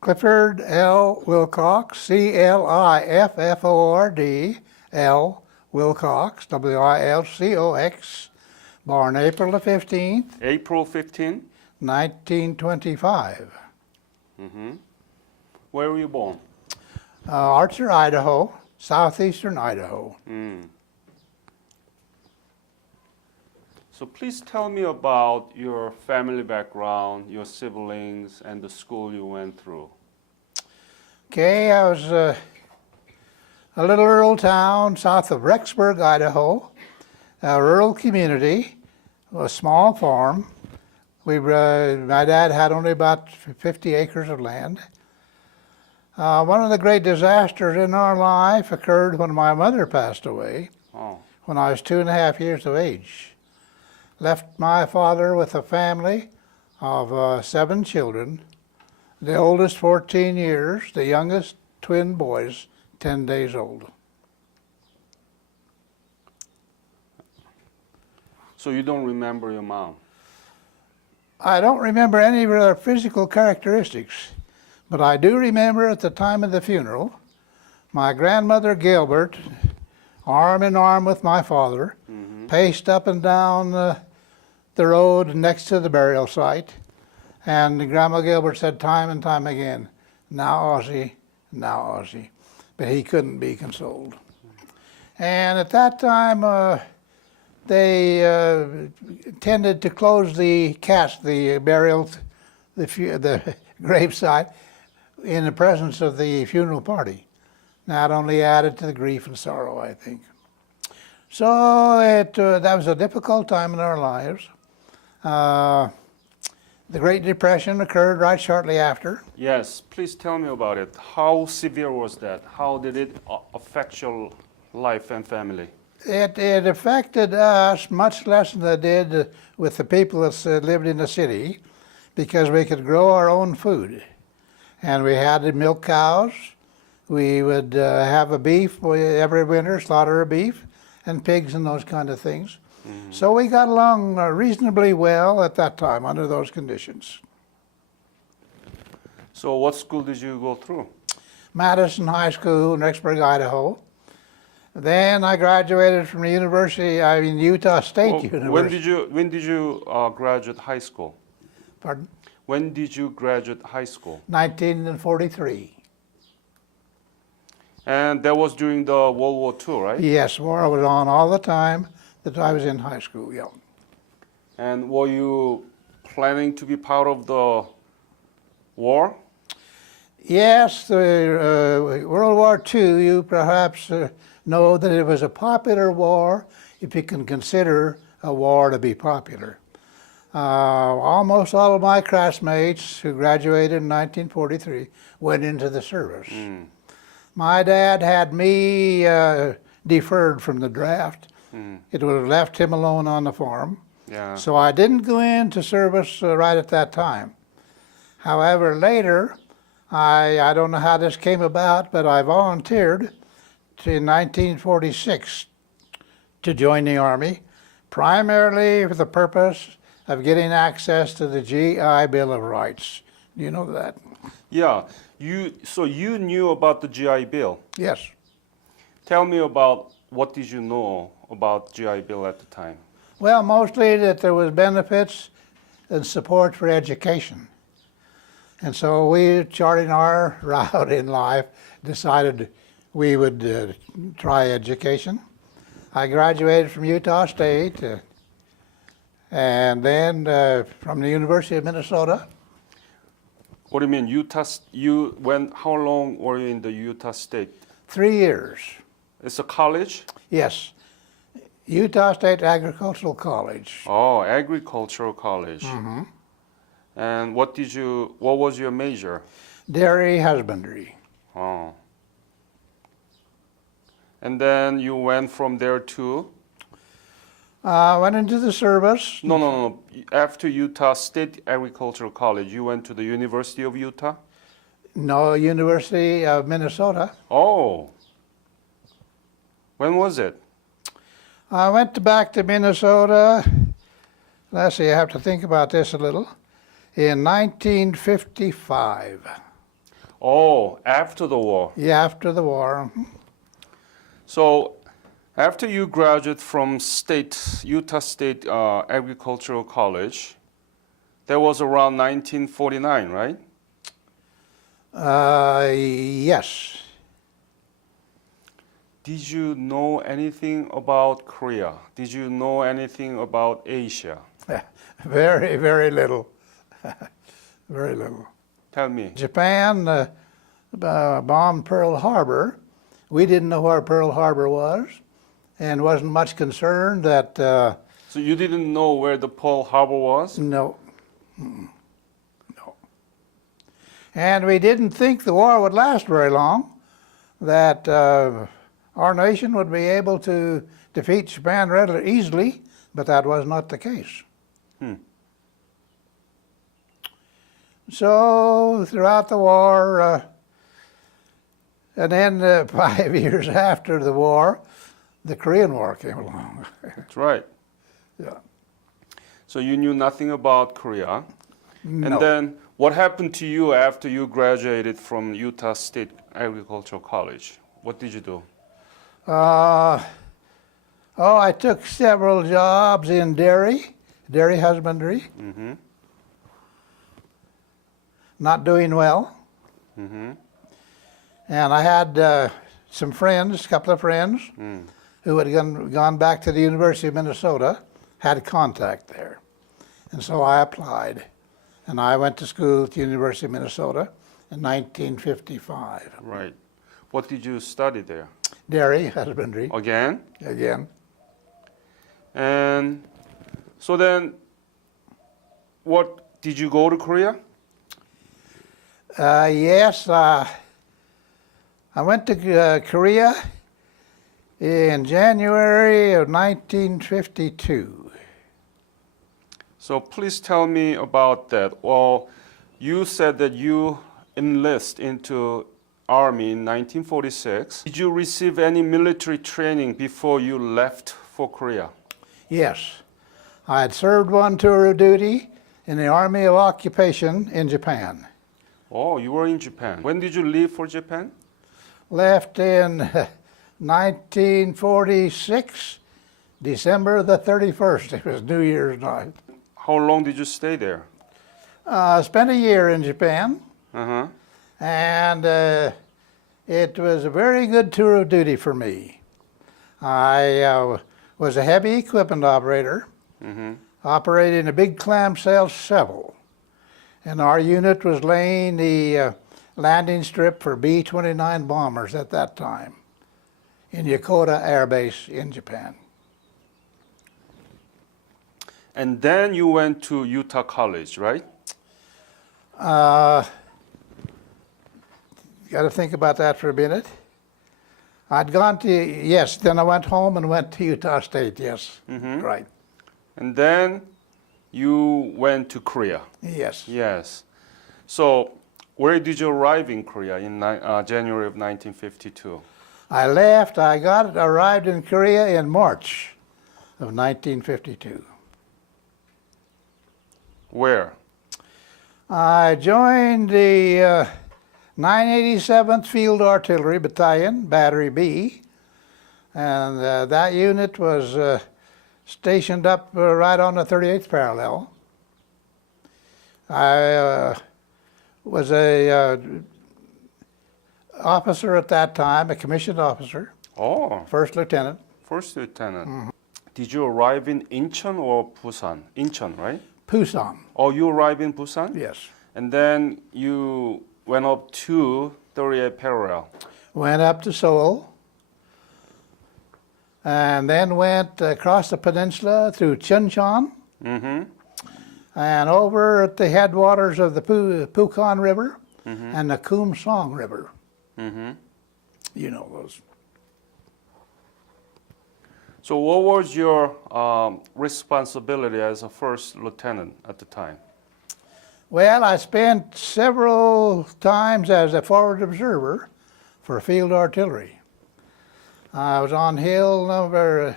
Clifford L Wilcox, Clifford L Wilcox, Wilcox, born April the 15th, April 15? 1925. Where were you born? Archer, Idaho, southeastern Idaho. So please tell me about your family background, your siblings, and the school you went through. Okay, I was a little rural town south of Rexburg, Idaho, a rural community, a small farm. My dad had only about 50 acres of land. One of the great disasters in our life occurred when my mother passed away when I was 2.5 years of age. Left my father with a family of 7 children, the oldest 14 years, the youngest twin boys 10 days old. So you don't remember your mom? I don't remember any of her physical characteristics, but I do remember at the time of the funeral, my grandmother Gilbert, arm in arm with my father, paced up and down the road next to the burial site, and Grandma Gilbert said time and time again, "Now Ozzie, now Ozzie," but he couldn't be consoled. And at that time, they tended to close the burial, the gravesite, in the presence of the funeral party. That only added to the grief and sorrow, I think. So that was a difficult time in our lives. The Great Depression occurred right shortly after. Yes, please tell me about it. How severe was that? How did it affect your life and family? It affected us much less than it did with the people that lived in the city, because we could grow our own food. And we had to milk cows. We would have a beef every winter, slaughter a beef, and pigs and those kind of things. So we got along reasonably well at that time under those conditions. So what school did you go through? Madison High School in Rexburg, Idaho. Then I graduated from the Utah State University. When did you graduate high school? Pardon? When did you graduate high school? 1943. And that was during the World War II, right? Yes, war was on all the time that I was in high school, yeah. And were you planning to be part of the war? Yes, the World War II, you perhaps know that it was a popular war, if you can consider a war to be popular. Almost all of my classmates who graduated in 1943 went into the service. My dad had me deferred from the draft. It would have left him alone on the farm. Yeah. So I didn't go into service right at that time. However, later, I don't know how this came about, but I volunteered in 1946 to join the Army, primarily for the purpose of getting access to the GI Bill of Rights. Do you know that? Yeah. So you knew about the GI Bill? Yes. Tell me about what did you know about GI Bill at the time? Well, mostly that there was benefits and support for education. And so we, charting our route in life, decided we would try education. I graduated from Utah State and then from the University of Minnesota. What do you mean, how long were you in the Utah State? 3 years. It's a college? Yes. Utah State Agricultural College. Oh, agricultural college. And what was your major? Dairy husbandry. Oh. And then you went from there to? Went into the service. No. After Utah State Agricultural College, you went to the University of Utah? No, University of Minnesota. Oh. When was it? I went back to Minnesota, let's see, I have to think about this a little, in 1955. Oh, after the war. Yeah, after the war. So, after you graduate from Utah State Agricultural College, that was around 1949, right? Yes. Did you know anything about Korea? Did you know anything about Asia? Very, very little. Very little. Tell me. Japan bombed Pearl Harbor. We didn't know where Pearl Harbor was and wasn't much concerned that, So you didn't know where the Pearl Harbor was? no. No. And we didn't think the war would last very long, that our nation would be able to defeat Japan rather easily, but that was not the case. So throughout the war, and then 5 years after the war, the Korean War came along. That's right. Yeah. So you knew nothing about Korea. No. And then what happened to you after you graduated from Utah State Agricultural College? What did you do? I took several jobs in dairy husbandry. Mm-hmm. Not doing well. Mm-hmm. And I had some friends, a couple of friends, who had gone back to the University of Minnesota, had contact there. And so I applied. And I went to school at the University of Minnesota in 1955. Right. What did you study there? Dairy husbandry, Again? again. And so then, what did you go to Korea? Yes, I went to Korea in January of 1952. So please tell me about that. Well, you said that you enlist into Army in 1946. Did you receive any military training before you left for Korea? Yes, I had served one tour of duty in the Army of Occupation in Japan. Oh, you were in Japan. When did you leave for Japan? Left in 1946, December the 31st. It was New Year's night. How long did you stay there? Spent a year in Japan, Uh-huh. and it was a very good tour of duty for me. I was a heavy equipment operator, operating a big clamshell shovel. And our unit was laying the landing strip for B-29 bombers at that time in Yokota Air Base in Japan. And then you went to Utah College, right? Got to think about that for a minute. I'd gone to, yes, then I went home and went to Utah State, yes, right, And then you went to Korea. yes. Yes. So where did you arrive in Korea in January of 1952? I arrived in Korea in March of 1952. Where? I joined the 987th Field Artillery Battalion, Battery B, and that unit was stationed up right on the 38th parallel. I was a officer at that time, a commissioned officer, Oh, first lieutenant. first lieutenant. Did you arrive in Incheon or Busan? Incheon, right? Pusan, Oh, you arrived in Busan? yes. And then you went up to 38 parallel. Went up to Seoul, and then went across the peninsula through Chinchin, and over at the headwaters of the Pukon River and the Kumsong River. You know those. So what was your responsibility as a first lieutenant at the time? Well, I spent several times as a forward observer for field artillery. I was on hill number,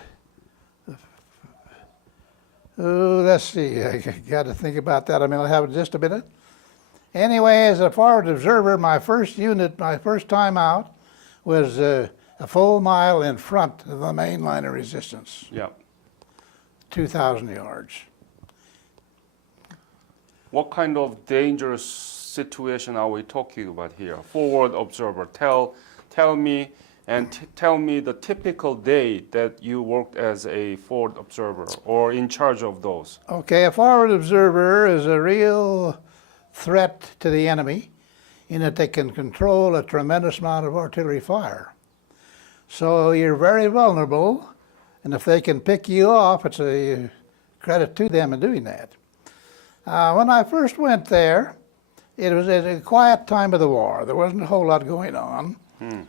let's see, I got to think about that. I mean, I'll have just a minute. Anyway, as a forward observer, my first unit, my first time out, was a full mile in front of the main line of resistance, Yeah. 2,000 yards. What kind of dangerous situation are we talking about here? Forward observer, tell me tell me the typical day that you worked as a forward observer or in charge of those. Okay, a forward observer is a real threat to the enemy in that they can control a tremendous amount of artillery fire. So you're very vulnerable, and if they can pick you off, it's a credit to them in doing that. When I first went there, it was at a quiet time of the war. There wasn't a whole lot going on.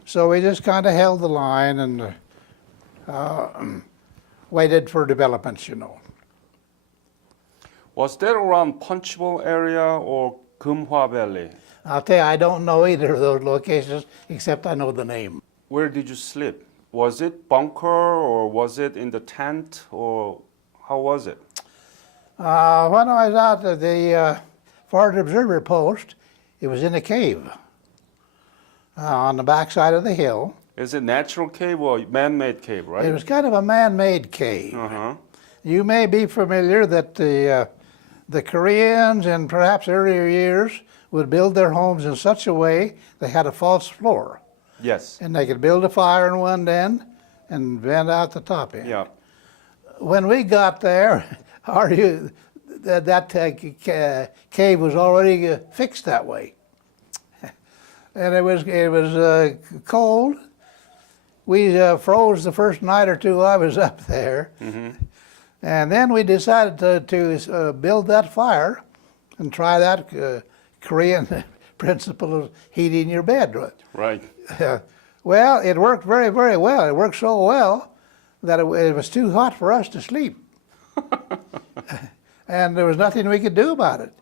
So we just kind of held the line and waited for developments, you know. Was that around Punchbowl area or Geumhwa Valley? I'll tell you, I don't know either of those locations, except I know the name. Where did you sleep? Was it bunker or was it in the tent or how was it? When I was out at the forward observer post, it was in a cave on the backside of the hill. Is it natural cave or man-made cave, right? It was kind of a man-made cave. Uh-huh. You may be familiar that the Koreans in perhaps earlier years would build their homes in such a way they had a false floor. Yes. And they could build a fire in one end and vent out the top end. Yeah. When we got there, that cave was already fixed that way. And it was cold. We froze the first night or two I was up there. Mm-hmm. And then we decided to build that fire and try that Korean principle of heating your bed. Right. Well, it worked very, very well. It worked so well that it was too hot for us to sleep. And there was nothing we could do about it.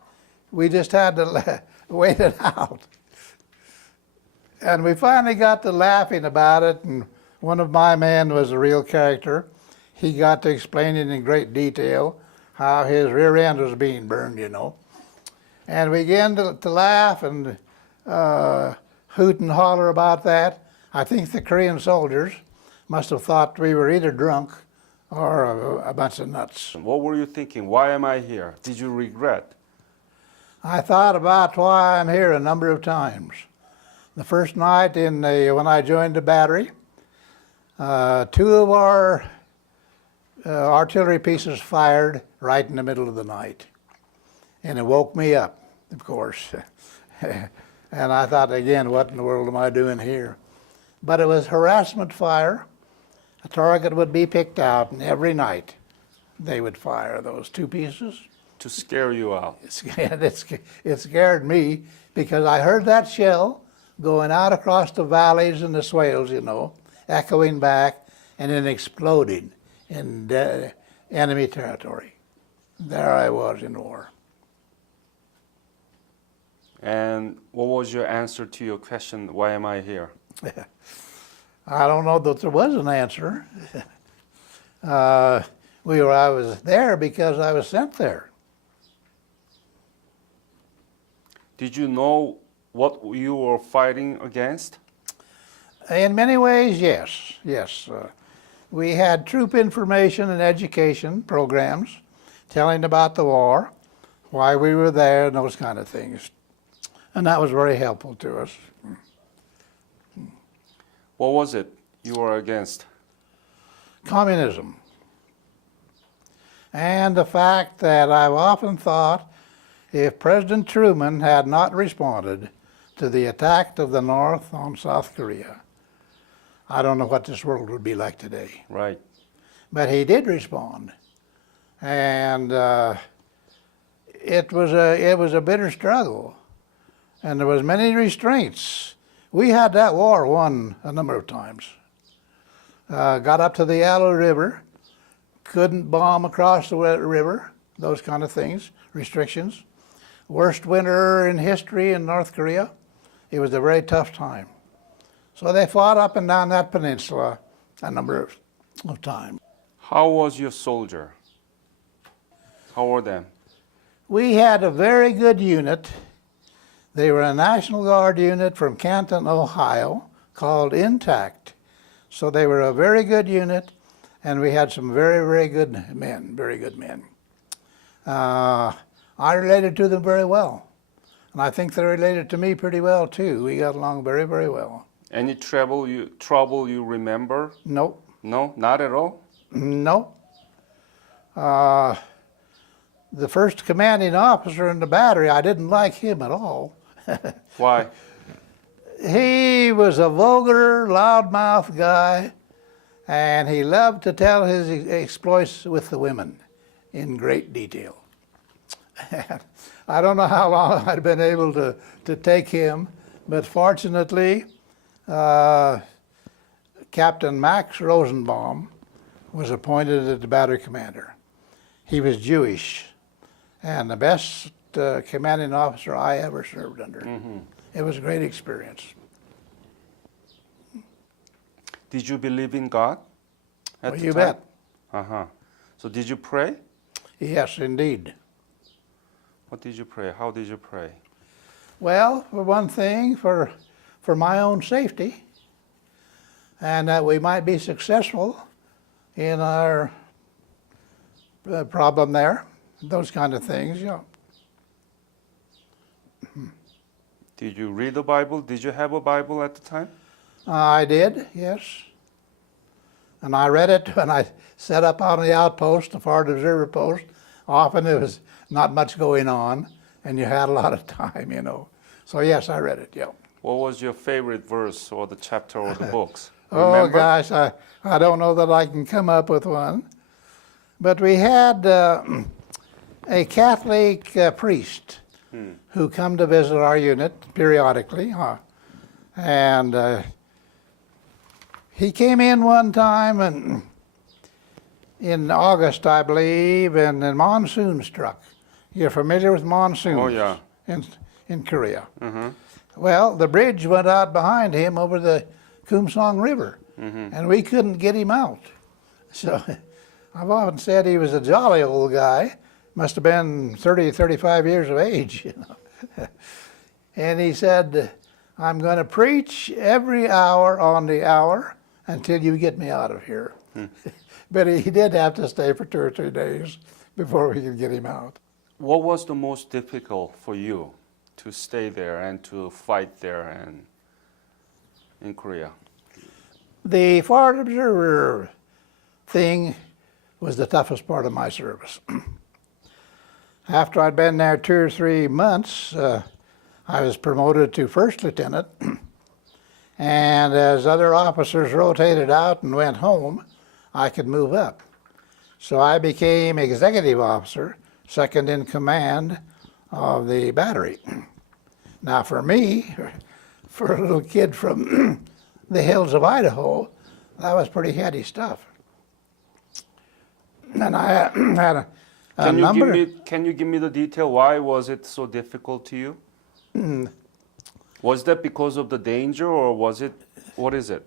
We just had to wait it out. And we finally got to laughing about it, and one of my men was a real character. He got to explaining in great detail how his rear end was being burned, you know. And we began to laugh and hoot and holler about that. I think the Korean soldiers must have thought we were either drunk or a bunch of nuts. What were you thinking? Why am I here? Did you regret? I thought about why I'm here a number of times. The first night when I joined the battery, two of our artillery pieces fired right in the middle of the night. And it woke me up, of course. And I thought again, what in the world am I doing here? But it was harassment fire. A target would be picked out, and every night they would fire those two pieces. To scare you out. It scared me because I heard that shell going out across the valleys and the swales, you know, echoing back and then exploding in enemy territory. There I was in war. And what was your answer to your question, why am I here? I don't know that there was an answer. I was there because I was sent there. Did you know what you were fighting against? In many ways, yes. We had troop information and education programs telling about the war, why we were there, and those kind of things. And that was very helpful to us. What was it you were against? Communism. And the fact that I've often thought if President Truman had not responded to the attack of the North on South Korea, I don't know what this world would be like today. Right. But he did respond. And it was a bitter struggle. And there was many restraints. We had that war won a number of times. Got up to the Yalu River, couldn't bomb across the river, those kind of things, restrictions. Worst winter in history in North Korea. It was a very tough time. So they fought up and down that peninsula a number of times. How was your soldier? How were they? We had a very good unit They were a National Guard unit from Canton, Ohio, called Intact. So they were a very good unit, and we had some very, very good men, very good men. I related to them very well, and I think they related to me pretty well too. We got along very, very well. Any trouble you remember? Nope. No, not at all? Nope. The first commanding officer in the battery, I didn't like him at all. Why? He was a vulgar, loudmouth guy, and he loved to tell his exploits with the women in great detail. I don't know how long I'd been able to take him, but fortunately, Captain Max Rosenbaum was appointed as the battery commander. He was Jewish, and the best commanding officer I ever served under. Mm-hmm. It was a great experience. Did you believe in God at the You time? bet. Uh-huh. So did you pray? Yes, indeed. What did you pray? How did you pray? Well, for one thing, for my own safety, and that we might be successful in our problem there, those kind of things, you know. Did you read the Bible? Did you have a Bible at the time? I did, yes. And I read it when I set up on the outpost, the forward observer post. Often there was not much going on, and you had a lot of time, you know. So yes, I read it, yeah. What was your favorite verse or the chapter or the books? Oh Remember? gosh, I don't know that I can come up with one. But we had a Catholic priest who come to visit our unit periodically. And he came in one time and in August, I believe, and the monsoon struck. You're familiar with monsoons? Oh, yeah. In Korea. Mm-hmm. Well, the bridge went out behind him over the Kumsong River, and we couldn't get him out. So I've often said he was a jolly old guy, must have been 30, 35 years of age, you know. And he said, I'm going to preach every hour on the hour until you get me out of here. But he did have to stay for 2 or 3 days before we could get him out. What was the most difficult for you to stay there and to fight there and in Korea? The forward observer thing was the toughest part of my service. After I'd been there 2 or 3 months, I was promoted to first lieutenant, and as other officers rotated out and went home, I could move up. So I became executive officer, second in command of the battery. Now for me, for a little kid from the hills of Idaho, that was pretty heady stuff. And I had a number. Can you give me the detail? Why was it so difficult to you? Was that because of the danger, or was it, what is it?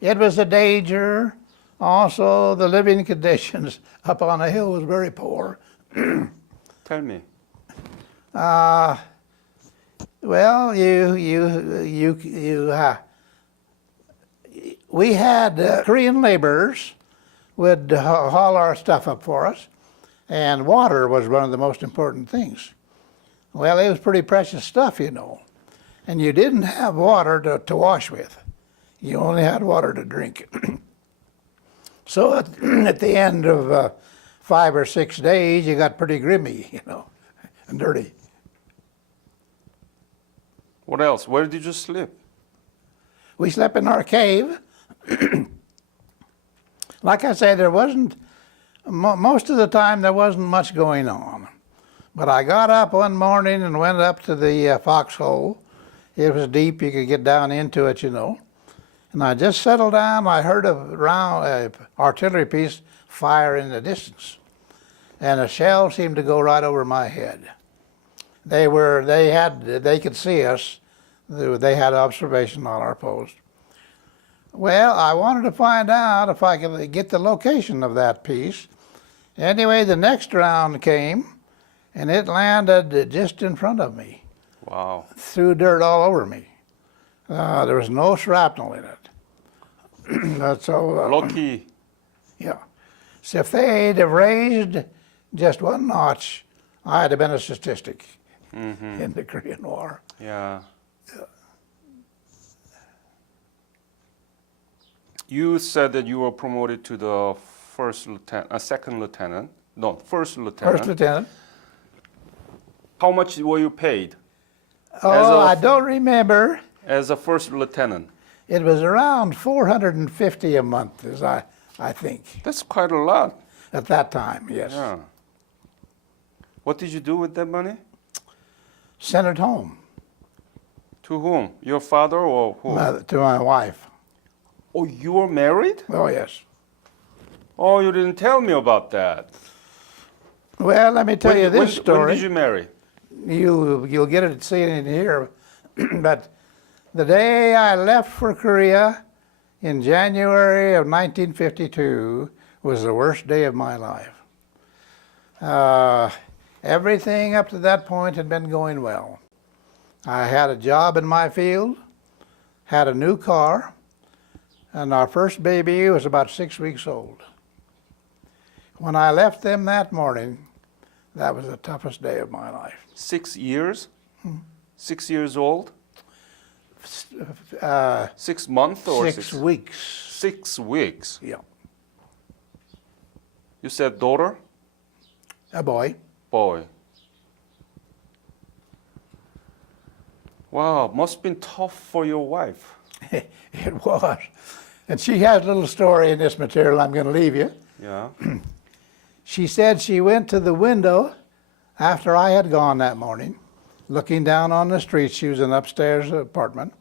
It was a danger. Also, the living conditions up on the hill was very poor. Tell me. Well, we had Korean laborers would haul our stuff up for us, and water was one of the most important things. Well, it was pretty precious stuff, you know, and you didn't have water to wash with. You only had water to drink. So at the end of 5 or 6 days, you got pretty grimy, you know, and dirty. What else? Where did you sleep? We slept in our cave. Like I say, there wasn't, most of the time there wasn't much going on. But I got up one morning and went up to the foxhole. It was deep, you could get down into it, you know. And I just settled down, I heard a artillery piece fire in the distance. And a shell seemed to go right over my head. They could see us. They had observation on our post. Well, I wanted to find out if I could get the location of that piece. Anyway, the next round came, and it landed just in front of me. Wow. threw dirt all over me. There was no shrapnel in it. So, Lucky. yeah. So if they'd have raised just one notch, I'd have been a statistic in the Korean War. Yeah. You said that you were promoted to the second lieutenant. No, first lieutenant. First lieutenant. How much were you paid Oh, I don't remember. as a first lieutenant? It was around $450 a month, as I think, That's quite a lot. at that time, yes. Yeah. What did you do with that money? Sent it home To whom? Your father or who? to my wife. Oh, you were married? Oh, yes. Oh, you didn't tell me about that. Well, let me tell you this story. When did you marry? You'll get it seen in here, but the day I left for Korea in January of 1952 was the worst day of my life. Everything up to that point had been going well. I had a job in my field, had a new car, and our first baby was about 6 weeks old. When I left them that morning, that was the toughest day of my life. 6 years? 6 years old? 6 months or 6 weeks. 6 weeks. Yeah. You said daughter? A boy. Boy. Wow, must have been tough for your wife. It was. And she has a little story in this material I'm going to leave you. Yeah. She said she went to the window after I had gone that morning, looking down on the street. She was in an upstairs apartment,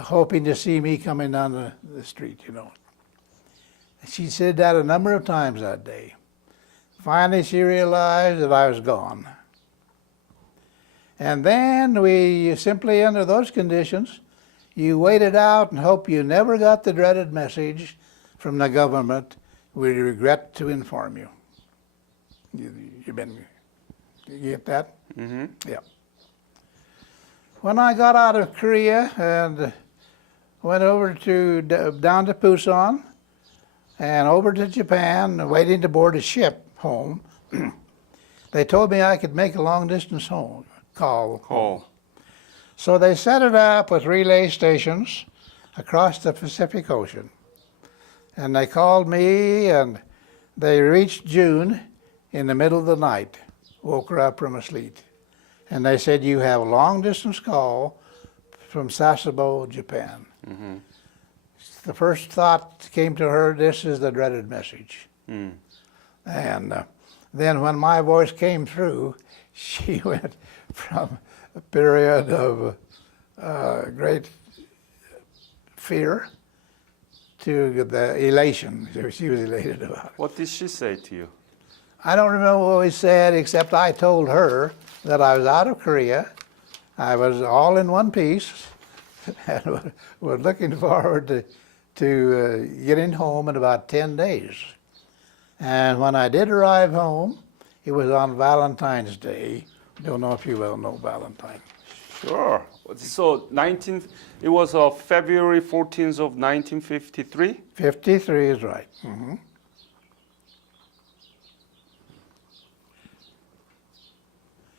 hoping to see me coming down the street, you know. She said that a number of times that day. Finally, she realized that I was gone. And then we simply, under those conditions, you waited out and hoped you never got the dreaded message from the government, "We regret to inform you." You get that? Mm-hmm. Yeah. When I got out of Korea and went over to down to Busan and over to Japan, waiting to board a ship home, they told me I could make a long distance call. Oh. So they set it up with relay stations across the Pacific Ocean. And they called me, and they reached June in the middle of the night, woke her up from a sleep. And they said, "You have a long distance call from Sasebo, Japan." Mm-hmm. The first thought came to her, this is the dreaded message. Mm. And then when my voice came through, she went from a period of great fear to the elation. She was elated about it. What did she say to you? I don't remember what we said, except I told her that I was out of Korea. I was all in one piece, and was looking forward to getting home in about 10 days. And when I did arrive home, it was on Valentine's Day. Don't know if you well know Valentine. Sure. So it was February 14th of 1953? 53 is right. Mm-hmm.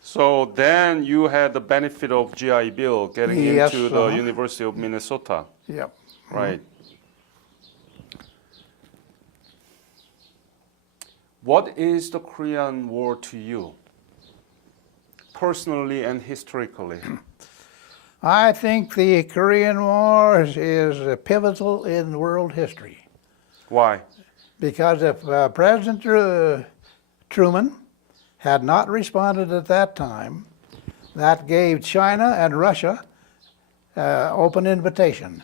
So then you had the benefit of GI Bill getting Yes, into the University of Minnesota, Yep. right? What is the Korean War to you, personally and historically? I think the Korean War is pivotal in world history. Why? Because if President Truman had not responded at that time, that gave China and Russia open invitation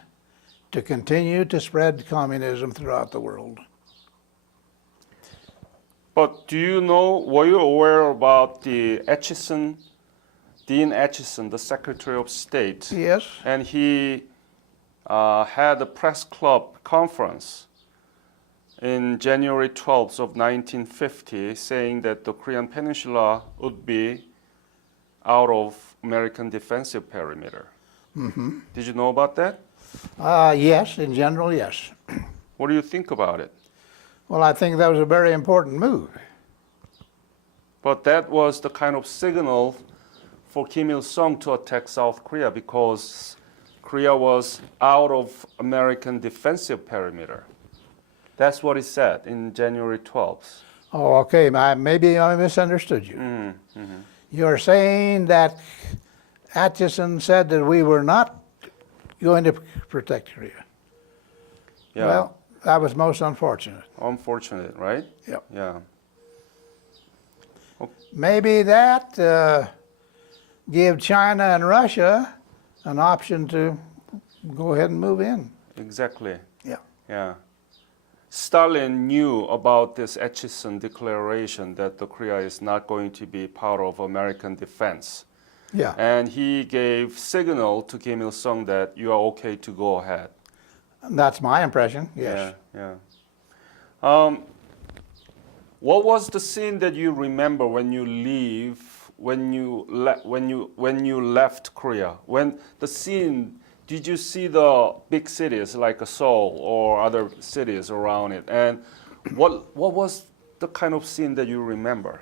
to continue to spread communism throughout the world. But were you aware about Dean Acheson, the Secretary of State? Yes. And he had a press club conference in January 12th of 1950, saying that the Korean Peninsula would be out of American defensive perimeter. Did you know about that? Yes, in general, yes. What do you think about it? Well, I think that was a very important move. But that was the kind of signal for Kim Il-sung to attack South Korea because Korea was out of American defensive perimeter. That's what he said in January 12th. Oh, okay. Maybe I misunderstood you. You're saying that Atchison said that we were not going to protect Korea. Yeah. Well, that was most unfortunate. Unfortunate, right? Yep. Yeah. Maybe that give China and Russia an option to go ahead and move in. Exactly. Yeah. Yeah. Stalin knew about this Atchison declaration that the Korea is not going to be part of American defense. Yeah. And he gave signal to Kim Il-sung that you are okay to go ahead. That's my impression. Yes. Yeah, what was the scene that you remember when you left Korea? When the scene, did you see the big cities like Seoul or other cities around it? And what was the kind of scene that you remember?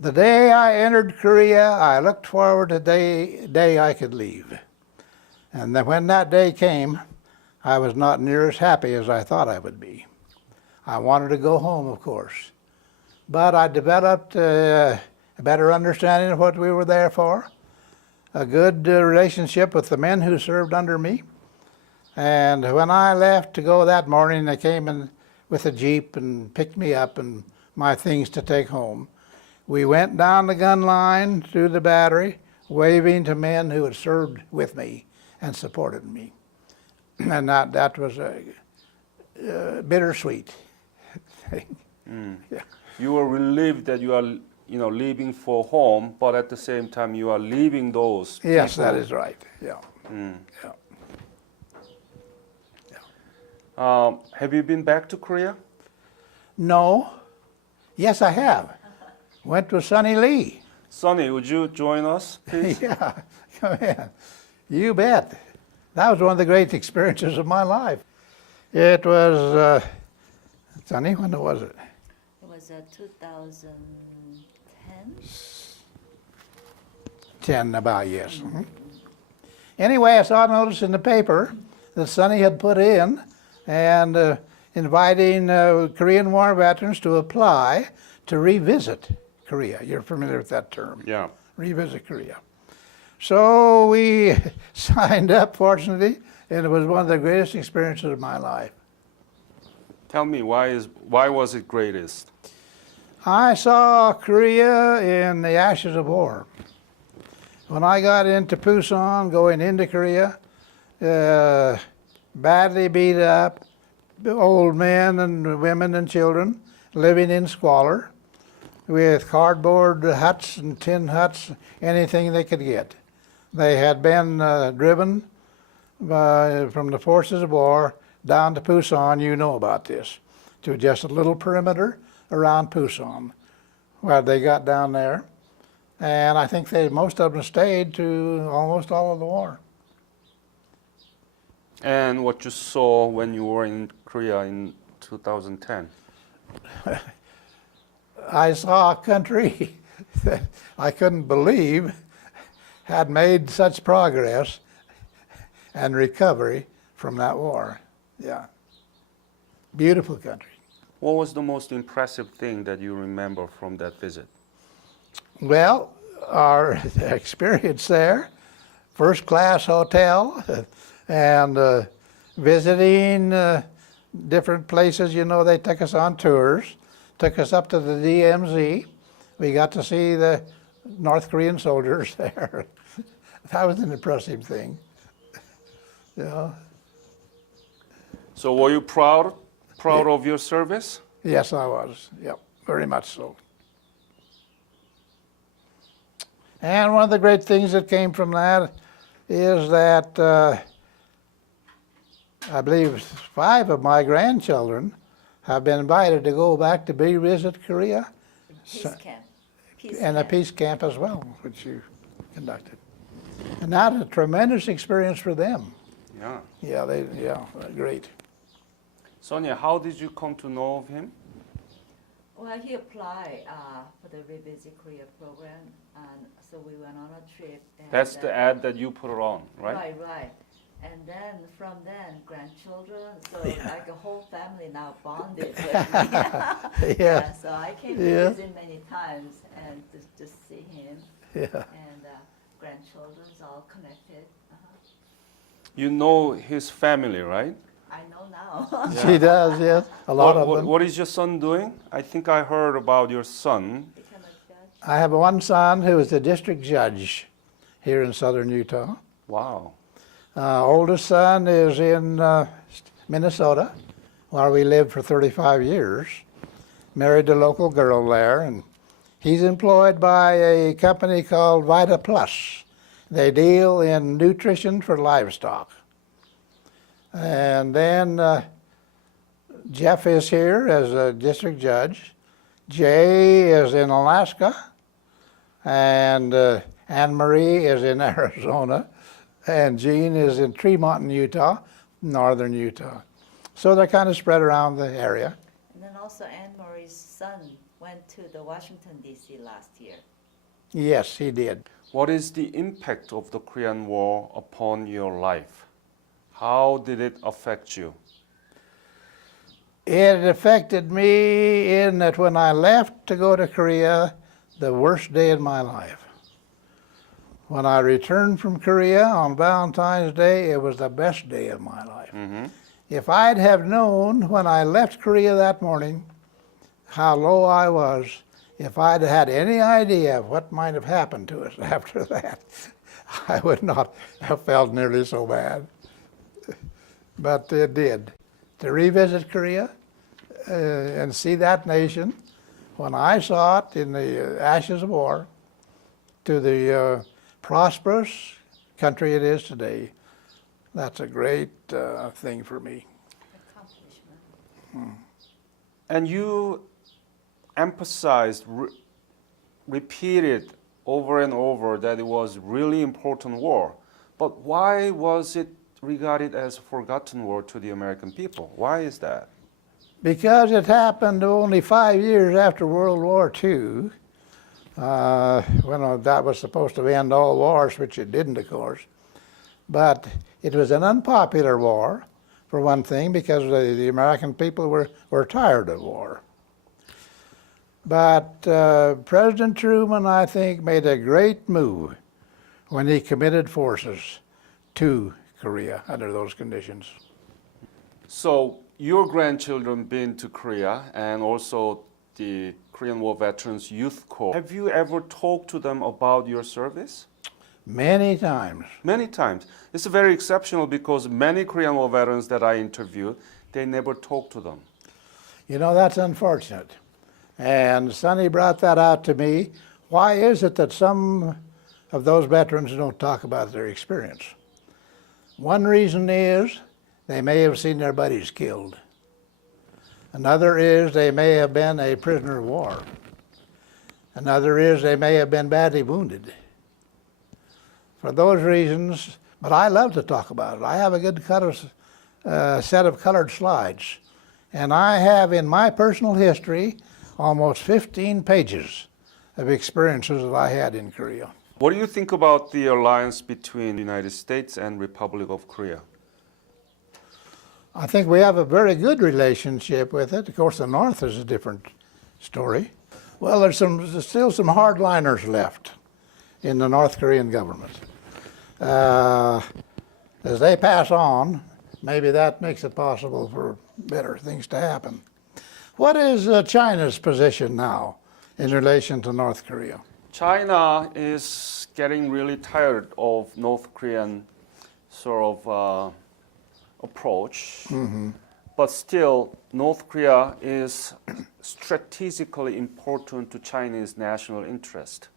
The day I entered Korea, I looked forward to the day I could leave. And then when that day came, I was not near as happy as I thought I would be. I wanted to go home, of course. But I developed a better understanding of what we were there for, a good relationship with the men who served under me. And when I left to go that morning, they came in with a Jeep and picked me up and my things to take home. We went down the gun line through the battery, waving to men who had served with me and supported me. And that was a bittersweet thing. Yeah. You were relieved that you are, leaving for home, but at the same time you are leaving those Yes, people. that is right. Yeah. Yeah. Have you been back to Korea? No. Yes, I have. Went with Sonny Lee. Sonny, would you join us, please? Yeah, come in. You bet. That was one of the great experiences of my life. It was, Sonny, when was it? It was 2010. 10 about, yes. Anyway, I saw a notice in the paper that Sonny had put in and inviting Korean War veterans to apply to revisit Korea. You're familiar with that term? Yeah. Revisit Korea. So we signed up, fortunately, and it was one of the greatest experiences of my life. Tell me, why was it greatest? I saw Korea in the ashes of war. When I got into Pusan, going into Korea, badly beat up, old men and women and children living in squalor with cardboard huts and tin huts, anything they could get. They had been driven from the forces of war down to Pusan, you know about this, to just a little perimeter around Pusan, where they got down there. And I think most of them stayed to almost all of the war. And what you saw when you were in Korea in 2010? I saw a country that I couldn't believe had made such progress and recovery from that war. Yeah. Beautiful country. What was the most impressive thing that you remember from that visit? Well, our experience there, first class hotel and visiting different places. They took us on tours, took us up to the DMZ. We got to see the North Korean soldiers there. That was an impressive thing. Yeah. So were you proud of your service? Yes, I was. Yep, very much so. And one of the great things that came from that is that I believe 5 of my grandchildren have been invited to go back to revisit Korea. Peace camp. And a peace camp as well, which you conducted. And that's a tremendous experience for them. Yeah. Yeah, great. Sonia, how did you come to know of him? Well, he applied for the Revisit Korea program, and so we went on a trip. And That's the ad that you put it on, right? Right. And then from then, grandchildren, so Yeah. like a whole family now bonded with me. Yeah. So I came to Yeah. visit many times and just see him. Yeah. And grandchildren's all connected. You know his family, right? I know now. She does, yes. A lot of them. What is your son doing? I think I heard about your son. Become a judge. I have one son who is the district judge here in southern Utah. Wow. Oldest son is in Minnesota, where we lived for 35 years. Married a local girl there, and he's employed by a company called Vita Plus. They deal in nutrition for livestock. And then Jeff is here as a district judge. Jay is in Alaska, and Anne Marie is in Arizona, and Jean is in Tremont, Utah, northern Utah. So they're kind of spread around the area. And then also Anne Marie's son went to the Washington, D.C. last year. Yes, he did. What is the impact of the Korean War upon your life? How did it affect you? It affected me in that when I left to go to Korea, the worst day of my life. When I returned from Korea on Valentine's Day, it was the best day of my life. Mm-hmm. If I'd have known when I left Korea that morning how low I was, if I'd had any idea of what might have happened to us after that, I would not have felt nearly so bad. But it did. To revisit Korea and see that nation, when I saw it in the ashes of war, to the prosperous country it is today, that's a great thing for me. Accomplishment. And you emphasized, repeated over and over that it was really important war. But why was it regarded as a forgotten war to the American people? Why is that? Because it happened only 5 years after World War II, when that was supposed to end all wars, which it didn't, of course. But it was an unpopular war, for one thing, because the American people were tired of war. But President Truman, I think, made a great move when he committed forces to Korea under those conditions. So your grandchildren been to Korea and also the Korean War Veterans Youth Corps. Have you ever talked to them about your service? Many times. Many times. It's very exceptional because many Korean War veterans that I interviewed, they never talk to them. You know, that's unfortunate. And Sonny brought that out to me. Why is it that some of those veterans don't talk about their experience? One reason is they may have seen their buddies killed. Another is they may have been a prisoner of war. Another is they may have been badly wounded. For those reasons, but I love to talk about it. I have a good set of colored slides. And I have in my personal history almost 15 pages of experiences that I had in Korea. What do you think about the alliance between the United States and Republic of Korea? I think we have a very good relationship with it. Of course, the North is a different story. Well, there's still some hardliners left in the North Korean government. As they pass on, maybe that makes it possible for better things to happen. What is China's position now in relation to North Korea? China is getting really tired of North Korean sort of approach, but still North Korea is strategically important to Chinese national interest.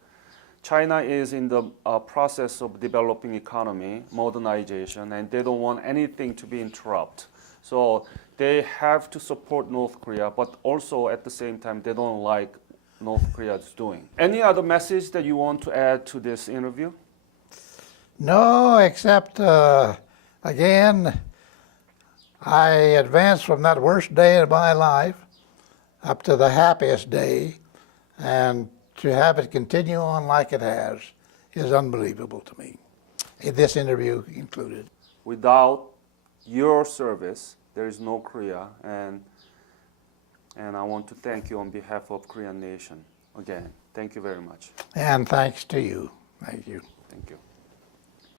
China is in the process of developing economy, modernization, and they don't want anything to be interrupted. So they have to support North Korea, but also at the same time, they don't like North Korea is doing. Any other message that you want to add to this interview? No, except, again, I advanced from that worst day of my life up to the happiest day, and to have it continue on like it has is unbelievable to me, this interview included. Without your service, there is no Korea, and I want to thank you on behalf of Korean nation again. Thank you very much. And thanks to you. Thank you. Thank you.